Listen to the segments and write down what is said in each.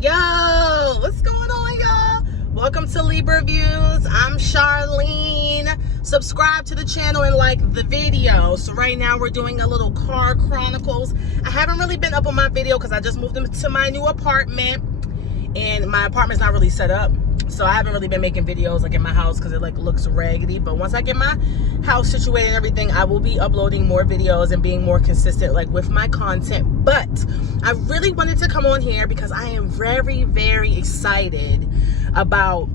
Yo, what's going on, y'all? Welcome to Libra Views. I'm Charlene. Subscribe to the channel and like the video. So right now we're doing a little car chronicles. I haven't really been up on my video because I just moved into my new apartment and my apartment's not really set up. So I haven't really been making videos like in my house because it like looks raggedy. But once I get my house situated and everything, I will be uploading more videos and being more consistent like with my content. But I really wanted to come on here because I am very, very excited about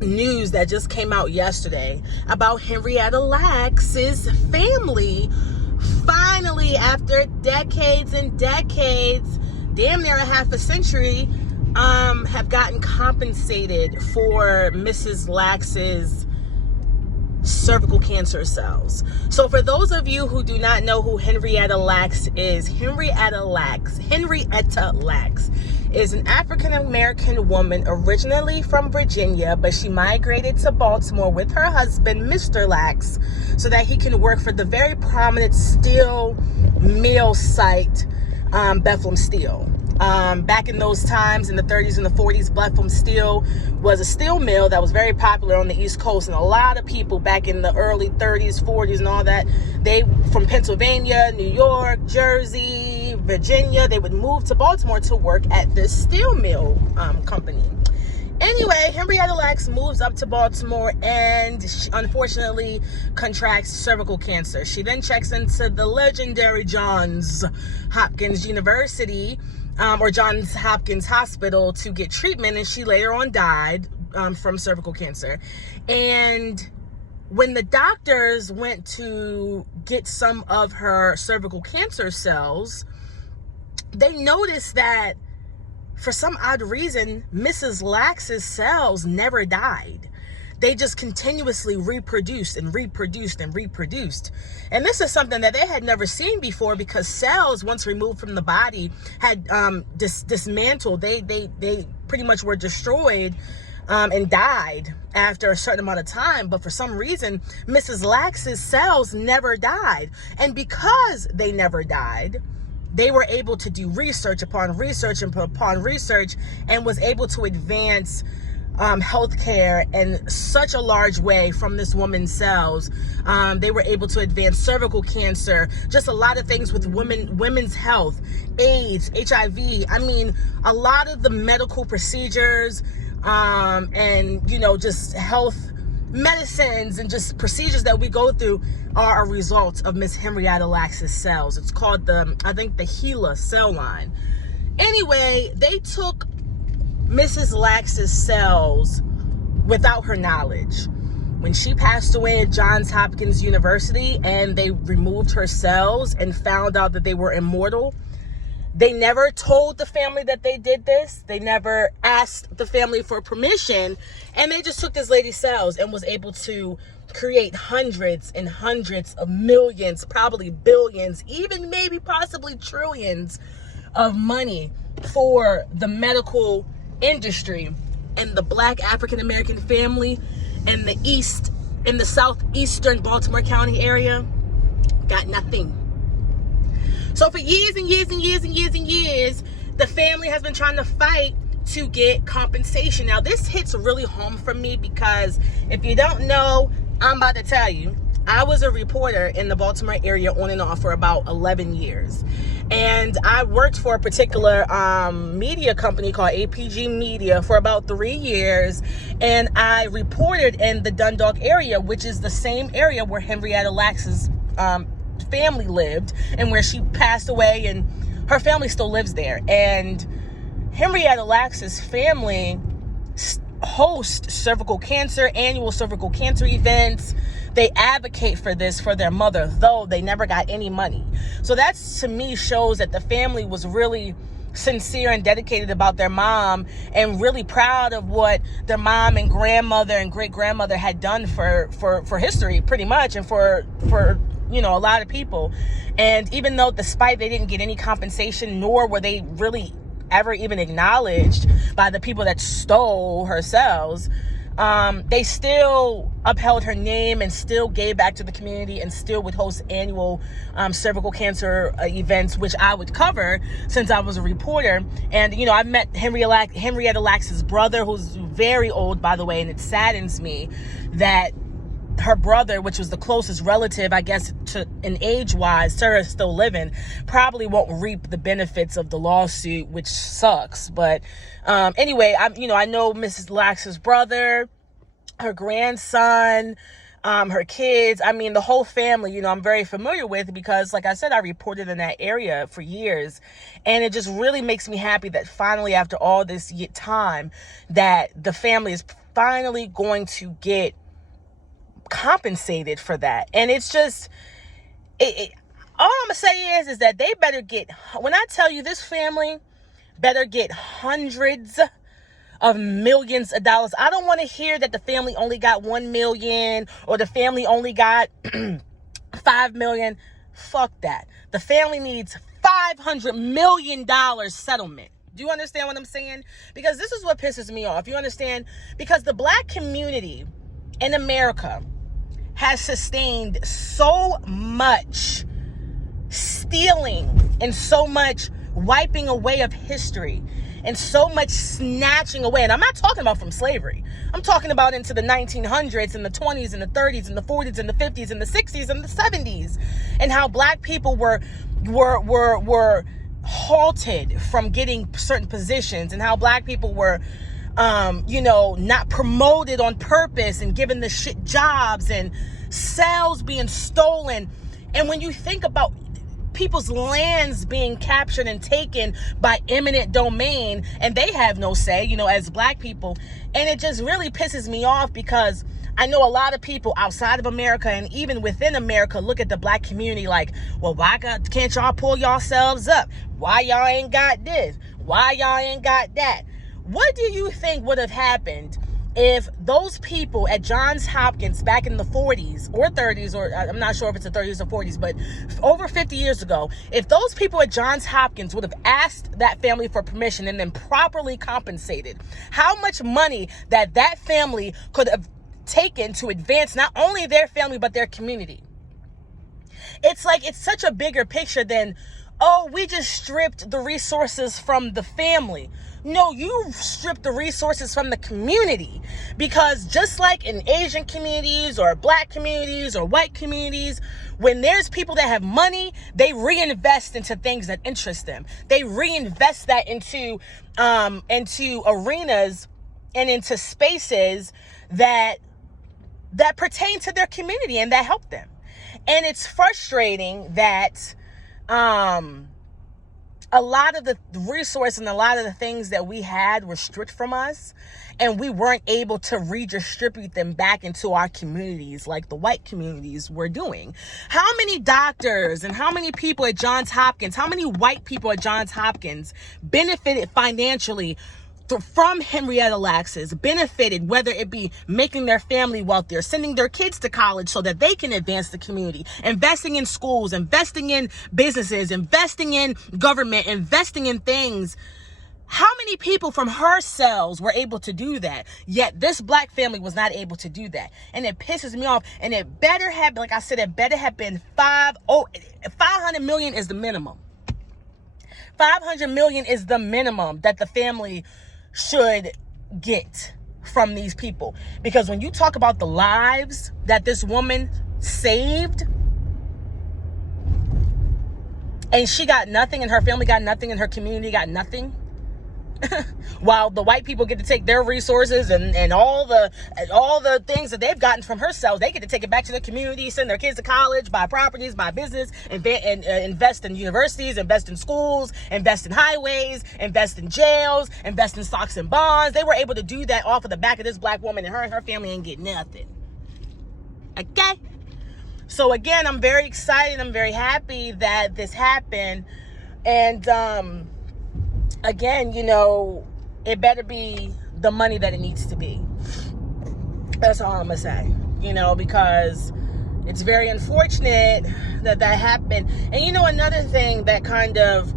news that just came out yesterday about Henrietta Lacks' family finally, after decades and decades, damn near a half a century, have gotten compensated for Mrs. Lax's cervical cancer cells. So for those of you who do not know who Henrietta Lacks is, Henrietta Lacks is an African-American woman originally from Virginia, but she migrated to Baltimore with her husband, Mr. Lacks, so that he can work for the very prominent steel mill site, Bethlehem Steel. Back in those times, in the 30s and the 40s, Bethlehem Steel was a steel mill that was very popular on the East Coast, and a lot of people back in the early 30s, 40s, and all that, they from Pennsylvania, New York, Jersey, Virginia, they would move to Baltimore to work at this steel mill company. Anyway, Henrietta Lacks moves up to Baltimore and she unfortunately contracts cervical cancer. She then checks into the legendary Johns Hopkins University, or Johns Hopkins Hospital, to get treatment, and she later on died from cervical cancer. And when the doctors went to get some of her cervical cancer cells, they noticed that for some odd reason, Mrs. Lax's cells never died. They just continuously reproduced and reproduced and reproduced. And this is something that they had never seen before, because cells, once removed from the body, had dismantled. They pretty much were destroyed and died after a certain amount of time. But for some reason, Mrs. Lax's cells never died. And because they never died, they were able to do research upon research upon research, and was able to advance healthcare in such a large way from this woman's cells. They were able to advance cervical cancer, just a lot of things with women's health, AIDS, HIV. I mean, a lot of the medical procedures and, you know, just health medicines and just procedures that we go through are a result of Miss Henrietta Lacks' cells. It's called I think the HeLa cell line. Anyway, they took Mrs. Lacks' cells without her knowledge. When she passed away at Johns Hopkins University and they removed her cells and found out that they were immortal, they never told the family that they did this. They never asked the family for permission, and they just took this lady's cells and was able to create hundreds and hundreds of millions, probably billions, even maybe possibly trillions of money for the medical industry. And the Black African-American family in the southeastern Baltimore County area got nothing. So for years and years and years and years and years, the family has been trying to fight to get compensation. Now, this hits really home for me because if you don't know, I'm about to tell you, I was a reporter in the Baltimore area on and off for about 11 years. And I worked for a particular media company called APG Media for about 3 years. And I reported in the Dundalk area, which is the same area where Henrietta Lacks' family lived and where she passed away, and her family still lives there. And Henrietta Lacks' family hosts annual cervical cancer events. They advocate for this for their mother, though they never got any money. So that, to me, shows that the family was really sincere and dedicated about their mom, and really proud of what their mom and grandmother and great-grandmother had done for history, pretty much, and for you know, a lot of people. And even though, despite they didn't get any compensation, nor were they really ever even acknowledged by the people that stole her cells, they still upheld her name and still gave back to the community and still would host annual cervical cancer events, which I would cover since I was a reporter. And, you know, I met Henrietta Lacks's brother, who's very old, by the way, and it saddens me that her brother, which was the closest relative, I guess, to in age-wise, to her still living, probably won't reap the benefits of the lawsuit, which sucks. But anyway, I know Mrs. Lax's brother, her grandson, her kids. I mean, the whole family, I'm very familiar with, because, like I said, I reported in that area for years. And it just really makes me happy that finally, after all this time, that the family is finally going to get compensated for that. And it's just, all I'm gonna say is that they better get, when I tell you, this family better get hundreds of millions of dollars. I don't want to hear that the family only got 1 million or the family only got 5 million. Fuck that. The family needs $500 million settlement. Do you understand what I'm saying? Because this is what pisses me off. You understand? Because the black community in America has sustained so much stealing and so much wiping away of history and so much snatching away. And I'm not talking about from slavery. I'm talking about into the 1900s and the 20s and the 30s and the 40s and the 50s and the 60s and the 70s, and how black people were halted from getting certain positions, and how black people were not promoted on purpose and given the shit jobs, and cells being stolen. And when you think about people's lands being captured and taken by eminent domain, and they have no say, as black people, and it just really pisses me off, because I know a lot of people outside of America and even within America look at the black community like, well, why can't y'all pull yourselves up? Why y'all ain't got this? Why y'all ain't got that? What do you think would have happened if those people at Johns Hopkins back in the 40s or 30s, or I'm not sure if it's the 30s or 40s, but over 50 years ago, if those people at Johns Hopkins would have asked that family for permission and then properly compensated, how much money that family could have taken to advance not only their family, but their community? It's like, it's such a bigger picture than, oh, we just stripped the resources from the family. No, you stripped the resources from the community, because just like in Asian communities or black communities or white communities, when there's people that have money, they reinvest into things that interest them. They reinvest that into arenas and into spaces that pertain to their community and that help them. And it's frustrating that a lot of the resources and a lot of the things that we had were stripped from us, and we weren't able to redistribute them back into our communities like the white communities were doing. How many doctors and how many people at Johns Hopkins, how many white people at Johns Hopkins benefited financially from Henrietta Lax's, benefited, whether it be making their family wealthier, sending their kids to college so that they can advance the community, investing in schools, investing in businesses, investing in government, investing in things. How many people from her cells were able to do that? Yet this black family was not able to do that. And it pisses me off. And it better have, like I said, it better have been 500 million is the minimum. 500 million is the minimum that the family should get from these people. Because when you talk about the lives that this woman saved, and she got nothing, and her family got nothing, and her community got nothing, while the white people get to take their resources and all the things that they've gotten from her cells, they get to take it back to the community, send their kids to college, buy properties, buy business, and invest in universities, invest in schools, invest in highways, invest in jails, invest in stocks and bonds. They were able to do that off of the back of this black woman, and her family ain't get nothing. Okay? So again, I'm very excited. I'm very happy that this happened. And again, it better be the money that it needs to be. That's all I'm gonna say, because it's very unfortunate that happened. And another thing that kind of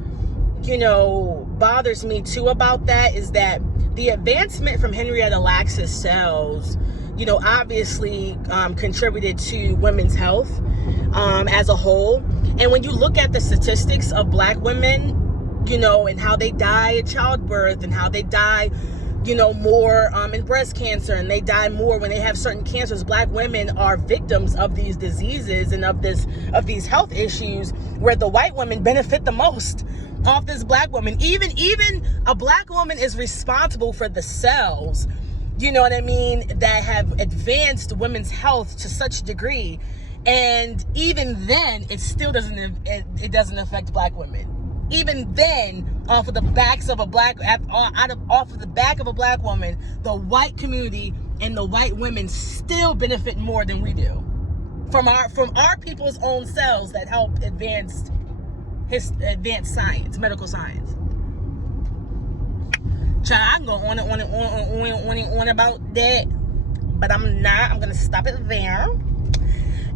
bothers me too about that is that the advancement from Henrietta Lacks's cells, obviously contributed to women's health as a whole. And when you look at the statistics of Black women, and how they die at childbirth and how they die, more in breast cancer, and they die more when they have certain cancers. Black women are victims of these diseases and of these health issues, where the white women benefit the most off this Black woman. Even a Black woman is responsible for the cells, that have advanced women's health to such a degree, and even then it still doesn't affect Black women. Even then, off of the back of a Black woman, the white community and the white women still benefit more than we do from our people's own cells that help advance science, medical science. Child, I can go on and on about that, but I'm not. I'm gonna stop it there.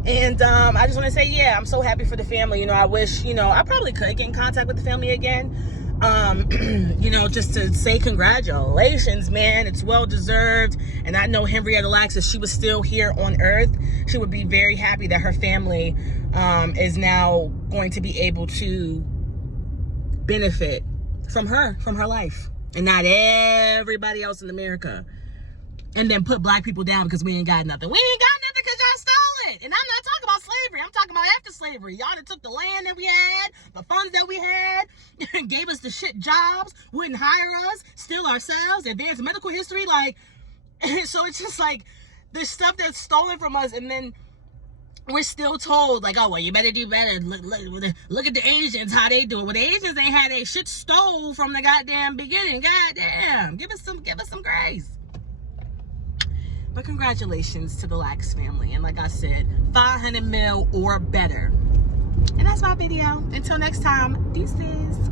And I just want to say, yeah, I'm so happy for the family. I wish, I probably could get in contact with the family again. Just to say congratulations, man. It's well deserved. And I know Henrietta Lacks, if she was still here on earth, she would be very happy that her family is now going to be able to benefit from her life, and not everybody else in America. And then put Black people down because we ain't got nothing. We ain't got nothing because y'all stole it. And I'm not talking about slavery. I'm talking about after slavery. Y'all that took the land that we had, the funds that we had, gave us the shit jobs, wouldn't hire us, steal ourselves, advance medical history. So it's just like there's stuff that's stolen from us, and then we're still told, like, oh, well, you better do better. Look at the Asians, how they do it. Well, the Asians ain't had their shit stole from the goddamn beginning. Goddamn. Give us some grace. But congratulations to the Lacks family. And like I said, 500 mil or better. And that's my video. Until next time, deuces.